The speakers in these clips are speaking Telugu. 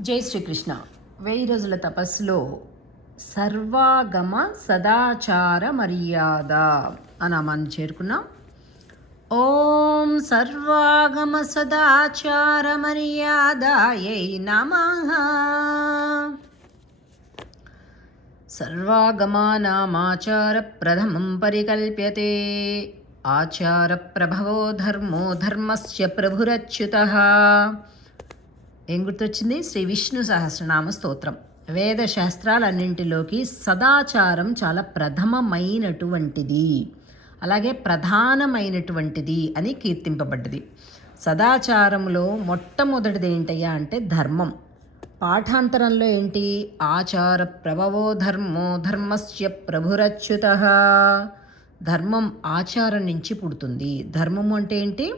జై శ్రీకృష్ణ. వెయ్యి రోజుల తపస్సులో సర్వాగమ సదాచార మర్యాద అని మనం చేరుకున్నాం. ఓం సర్వాగమ సదాచార మర్యాదాయై నమ. సర్వాగమానామాచార ప్రథమం పరికల్ప్యతే. ఆచార ప్రభవో ధర్మో ధర్మస్య ప్రభురచ్యుత. ఏం గుర్తొచ్చింది? శ్రీ విష్ణు సహస్రనామ స్తోత్రం. వేద శాస్త్రాలన్నింటిలోకి సదాచారం చాలా ప్రథమమైనటువంటిది. అలాగే ప్రధానమైనటువంటిది అని కీర్తింపబడ్డది. సదాచారంలో మొట్టమొదటిది ఏంటయ్యా అంటే ధర్మం. పాఠాంతరంలో ఏంటి? ఆచార ప్రభవో ధర్మో ధర్మస్య ప్రభురచ్యుత. ధర్మం ఆచారం నుంచి పుడుతుంది. ధర్మము అంటే ఏంటి?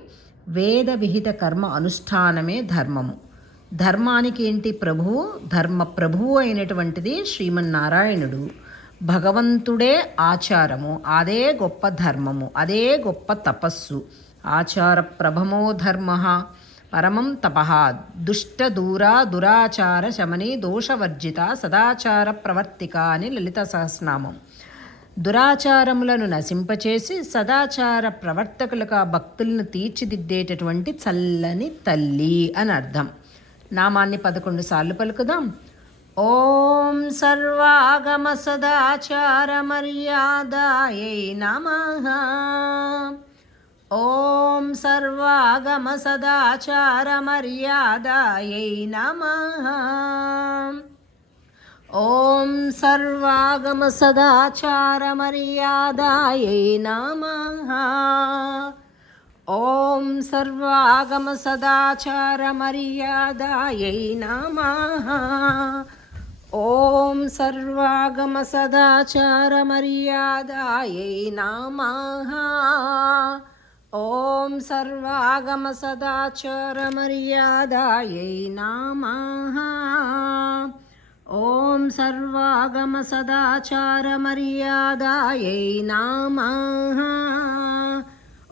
వేద విహిత కర్మ అనుష్ఠానమే ధర్మము. ధర్మానికి ఏంటి ప్రభువు ధర్మ ప్రభువు అయినటువంటిది శ్రీమన్నారాయణుడు. భగవంతుడే ఆచారము అదే గొప్ప ధర్మము అదే గొప్ప తపస్సు. ఆచార ప్రభమో ధర్మ. పరమం తప. దుష్ట దూరా దురాచార శమని దోషవర్జిత సదాచార ప్రవర్తిక అని లలిత సహస్రనామం. దురాచారములను నశింపచేసి సదాచార ప్రవర్తకులుగా భక్తులను తీర్చిదిద్దేటటువంటి చల్లని తల్లి అని అర్థం. నామాన్ని పదకొండు సార్లు పలుకుదాం. ఓం సర్వాగమ సదాచార మర్యాదాయై నమ. ఓం సర్వాగమ సదాచార మర్యాదాయై నమ. ఓం సర్వాగమ సదాచార మర్యాదాయై నమ. ॐ सर्वागमसदाचारमर्यादायै नमः ॐ सर्वागमसदाचारमर्यादायै नमः ॐ सर्वागमसदाचारमर्यादायै नमः ॐ सर्वागमसदाचारमर्यादायै नमः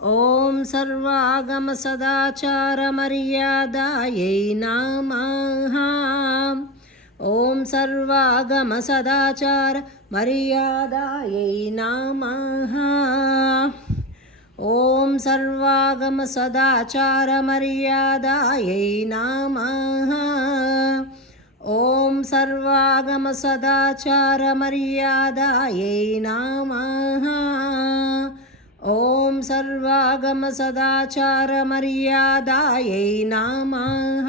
ॐ सर्वागमसदाचारमर्यादायै नामः ॐ सर्वागमसदाचारमर्यादायै नामः ॐ सर्वागमसदाचारमर्यादायै नामः ॐ सर्वागमसदाचारमर्यादायै नामः ॐ सर्वागमसदाचारमर्यादायै नमः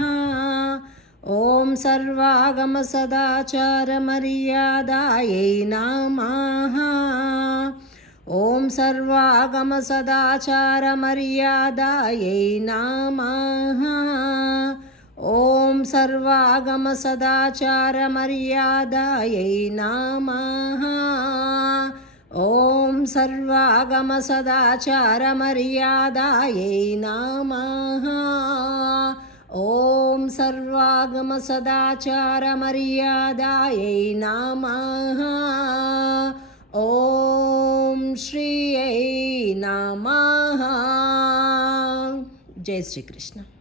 ॐ सर्वागमसदाचारमर्यादायै नमः ॐ सर्वागमसदाचारमर्यादायै नमः ॐ सर्वागमसदाचारमर्यादायै नमः ॐ सर्वागमसदाचारमर्यादायै नमः। ॐ सर्वागमसदाचारमर्यादायै नमः। ॐ श्रियै नमः। जय श्रीकृष्ण।